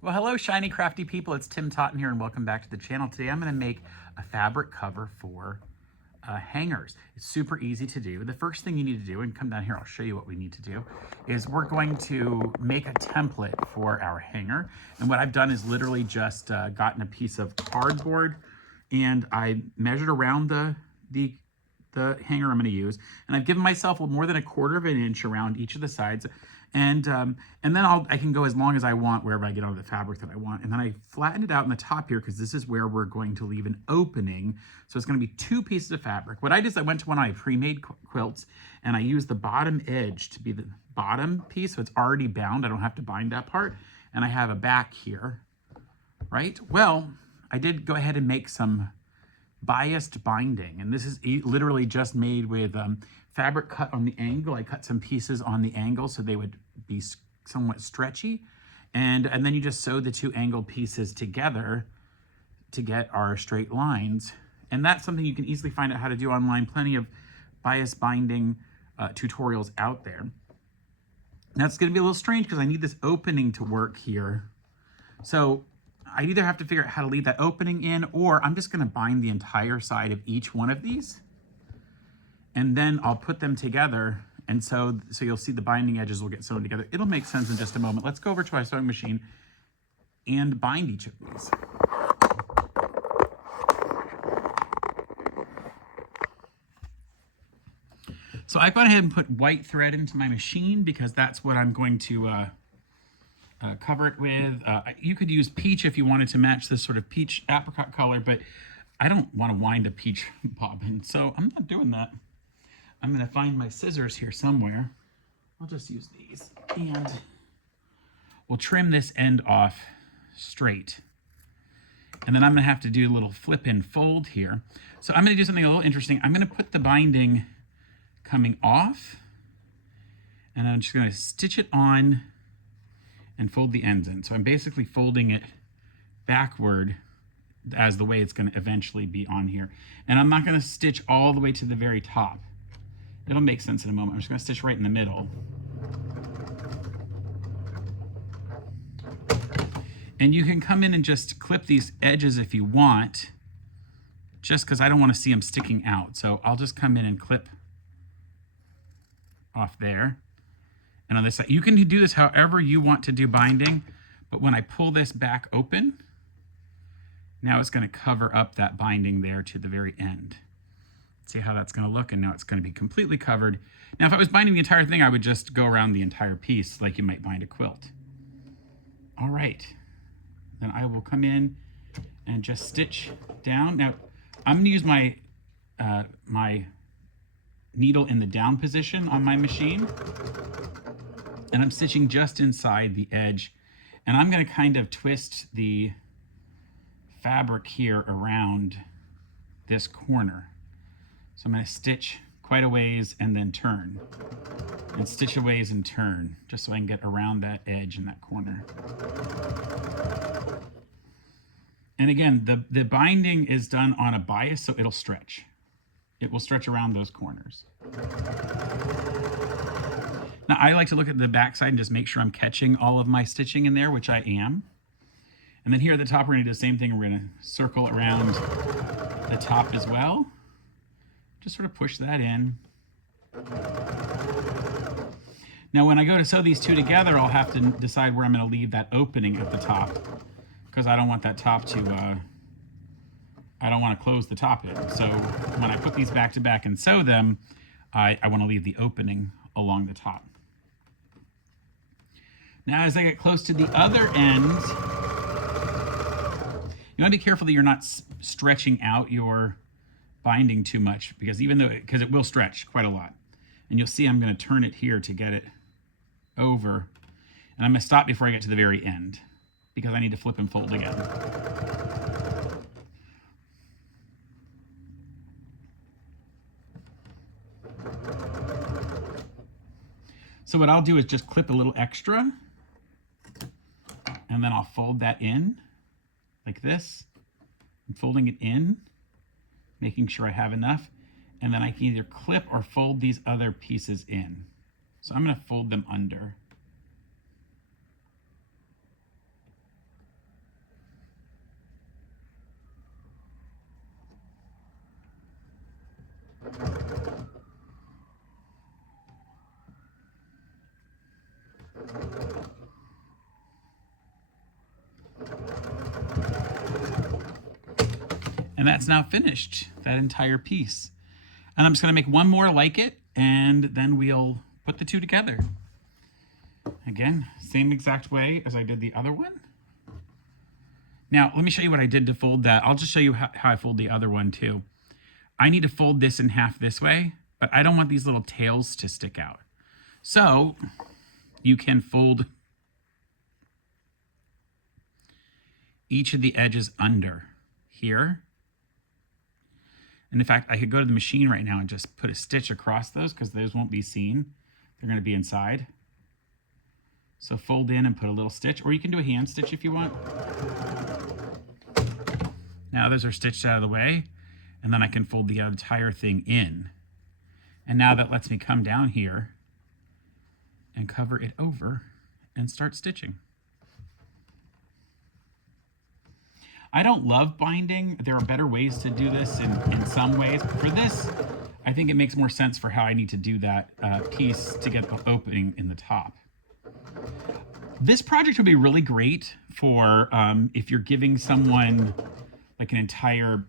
Well, hello, Shiny Crafty People. It's Totten here, and welcome back to the channel. Today I'm going to make a fabric cover for hangers. It's super easy to do. The first thing you need to do, and come down here, I'll show you what we need to do, is we're going to make a template for our hanger. And what I've done is literally just gotten a piece of cardboard, and I measured around the hanger I'm going to use, and I've given myself more than 1/4 of an inch around each of the sides, and then I can go as long as I want wherever I get out of the fabric that I want. And then I flattened it out in the top here because this is where we're going to leave an opening. So it's going to be 2 pieces of fabric. What I did is I went to one of my pre-made quilts and I used the bottom edge to be the bottom piece, so it's already bound. I don't have to bind that part, and I have a back here, right? Well, I did go ahead and make some biased binding, and this is literally just made with fabric cut on the angle. I cut some pieces on the angle so they would be somewhat stretchy, and then you just sew the 2 angled pieces together to get our straight lines. And that's something you can easily find out how to do online. Plenty of bias binding tutorials out there. Now it's going to be a little strange because I need this opening to work here, so I either have to figure out how to leave that opening in, or I'm just going to bind the entire side of each one of these, and then I'll put them together, and so you'll see the binding edges will get sewn together. It'll make sense in just a moment. Let's go over to our sewing machine and bind each of these. So I've gone ahead and put white thread into my machine because that's what I'm going to cover it with. You could use peach if you wanted to match this sort of peach apricot color, but I don't want to wind a peach bobbin, so I'm not doing that. I'm going to find my scissors here somewhere. I'll just use these, and we'll trim this end off straight. And then I'm going to have to do a little flip and fold here. So I'm going to do something a little interesting. I'm going to put the binding coming off, and I'm just going to stitch it on and fold the ends in. So I'm basically folding it backward as the way it's going to eventually be on here. And I'm not going to stitch all the way to the very top. It'll make sense in a moment. I'm just going to stitch right in the middle. And you can come in and just clip these edges if you want, just because I don't want to see them sticking out. So I'll just come in and clip off there. And on this side, you can do this however you want to do binding, but when I pull this back open, now it's going to cover up that binding there to the very end. See how that's going to look, and now it's going to be completely covered. Now, if I was binding the entire thing, I would just go around the entire piece like you might bind a quilt. All right, then I will come in and just stitch down. Now, I'm going to use my my needle in the down position on my machine, and I'm stitching just inside the edge, and I'm going to kind of twist the fabric here around this corner. So I'm going to stitch quite a ways and then turn, and stitch a ways and turn, just so I can get around that edge in that corner. And again, the binding is done on a bias, so it'll stretch. It will stretch around those corners. Now, I like to look at the back side and just make sure I'm catching all of my stitching in there, which I am. And then here at the top, we're going to do the same thing. We're going to circle around the top as well. Just sort of push that in. Now, when I go to sew these 2 together, I'll have to decide where I'm going to leave that opening at the top, because I don't want that top to I don't want to close the top in. So when I put these back to back and sew them, I want to leave the opening along the top. Now, as I get close to the other end, you want to be careful that you're not stretching out your binding too much, because it will stretch quite a lot. And you'll see I'm going to turn it here to get it over. And I'm going to stop before I get to the very end, because I need to flip and fold again. So what I'll do is just clip a little extra, and then I'll fold that in like this. I'm folding it in, making sure I have enough, and then I can either clip or fold these other pieces in. So I'm going to fold them under. And that's now finished, that entire piece. And I'm just gonna make one more like it, and then we'll put the two together. Again, same exact way as I did the other one. Now, let me show you what I did to fold that. I'll just show you how I fold the other one too. I need to fold this in half this way, but I don't want these little tails to stick out. So you can fold each of the edges under here. And in fact, I could go to the machine right now and just put a stitch across those because those won't be seen. They're going to be inside. So fold in and put a little stitch, or you can do a hand stitch if you want. Now those are stitched out of the way, and then I can fold the entire thing in. And now that lets me come down here and cover it over and start stitching. I don't love binding. There are better ways to do this in some ways. But for this, I think it makes more sense for how I need to do that piece to get the opening in the top. This project would be really great for if you're giving someone like an entire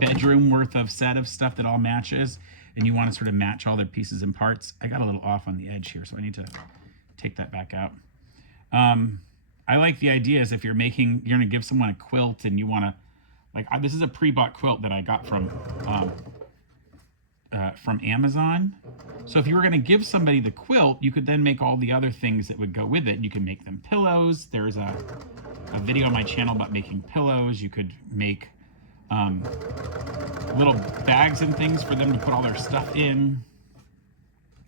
bedroom worth of set of stuff that all matches, and you want to sort of match all their pieces and parts. I got a little off on the edge here, so I need to take that back out. I like the idea is if you're going to give someone a quilt and you want to, like, this is a pre-bought quilt that I got from Amazon. So if you were going to give somebody the quilt, you could then make all the other things that would go with it. You can make them pillows. There's a video on my channel about making pillows. You could make little bags and things for them to put all their stuff in.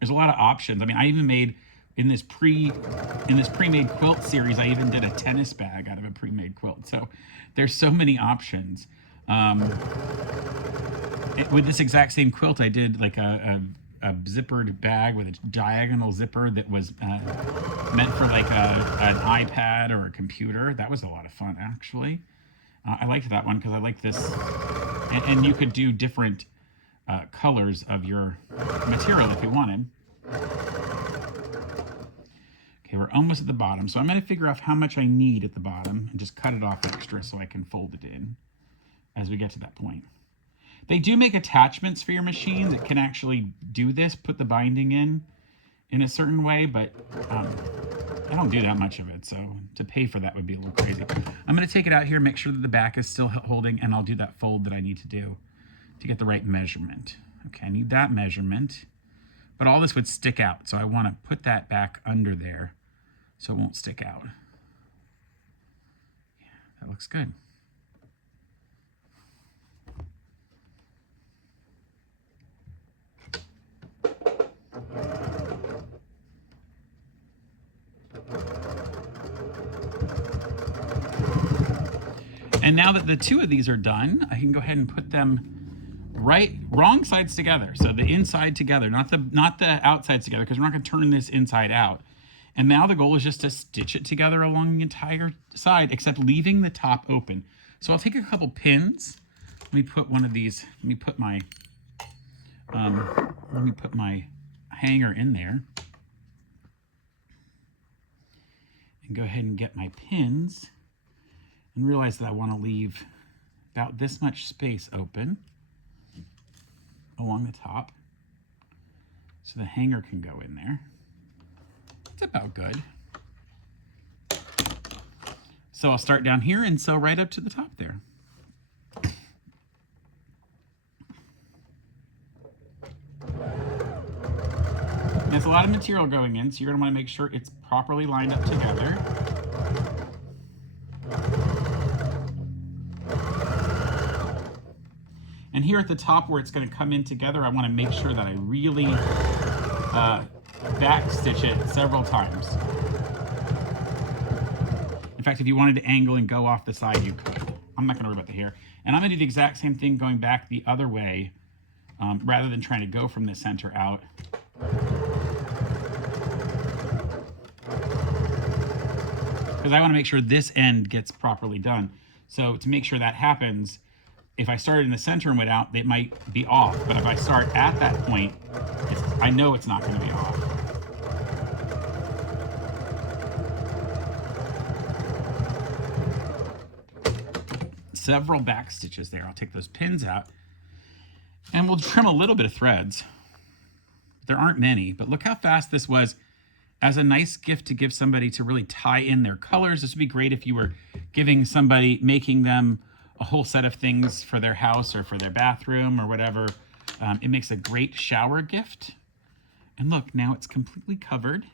There's a lot of options. I mean, I even made in this pre-made quilt series, I even did a tennis bag out of a pre-made quilt. So there's so many options. With this exact same quilt, I did like a zippered bag with a diagonal zipper that was meant for like an iPad or a computer. That was a lot of fun, actually. I liked that one because I like this. And you could do different colors of your material if you wanted. Okay, we're almost at the bottom. So I'm going to figure out how much I need at the bottom and just cut it off extra so I can fold it in as we get to that point. They do make attachments for your machine that can actually do this, put the binding in a certain way, but I don't do that much of it, so to pay for that would be a little crazy. I'm going to take it out here, make sure that the back is still holding, and I'll do that fold that I need to do to get the right measurement. Okay, I need that measurement, but all this would stick out, so I want to put that back under there so it won't stick out. Yeah, that looks good. And now that the two of these are done, I can go ahead and put them wrong sides together. So the inside together, not the outsides together, because we're not going to turn this inside out. And now the goal is just to stitch it together along the entire side, except leaving the top open. So I'll take a couple pins. Let me put one of these. Let me put my hanger in there, and go ahead and get my pins. And realize that I want to leave about this much space open along the top so the hanger can go in there. It's about good. So I'll start down here and sew right up to the top there. There's a lot of material going in, so you're going to want to make sure it's properly lined up together. And here at the top where it's going to come in together, I want to make sure that I really back stitch it several times. In fact, if you wanted to angle and go off the side, you could. I'm not going to worry about the hair. And I'm going to do the exact same thing going back the other way, rather than trying to go from the center out. Because I want to make sure this end gets properly done. So to make sure that happens, if I started in the center and went out, it might be off. But if I start at that point, I know it's not going to be off. several back stitches there. I'll take those pins out and we'll trim a little bit of threads. There aren't many, but look how fast this was as a nice gift to give somebody to really tie in their colors. This would be great if you were giving somebody, making them a whole set of things for their house or for their bathroom or whatever. It makes a great shower gift. And look, now it's completely covered.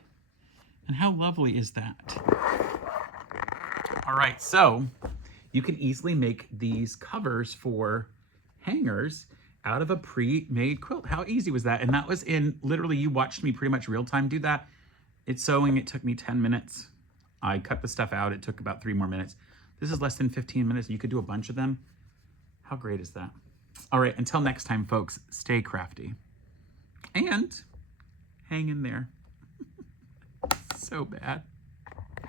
And how lovely is that? All right, so you can easily make these covers for hangers out of a pre-made quilt. How easy was that? And that was in, literally, you watched me pretty much real time do that. It's sewing, it took me 10 minutes. I cut the stuff out, it took about 3 more minutes. This is less than 15 minutes. You could do a bunch of them. How great is that? All right, until next time, folks, stay crafty. And hang in there. So bad.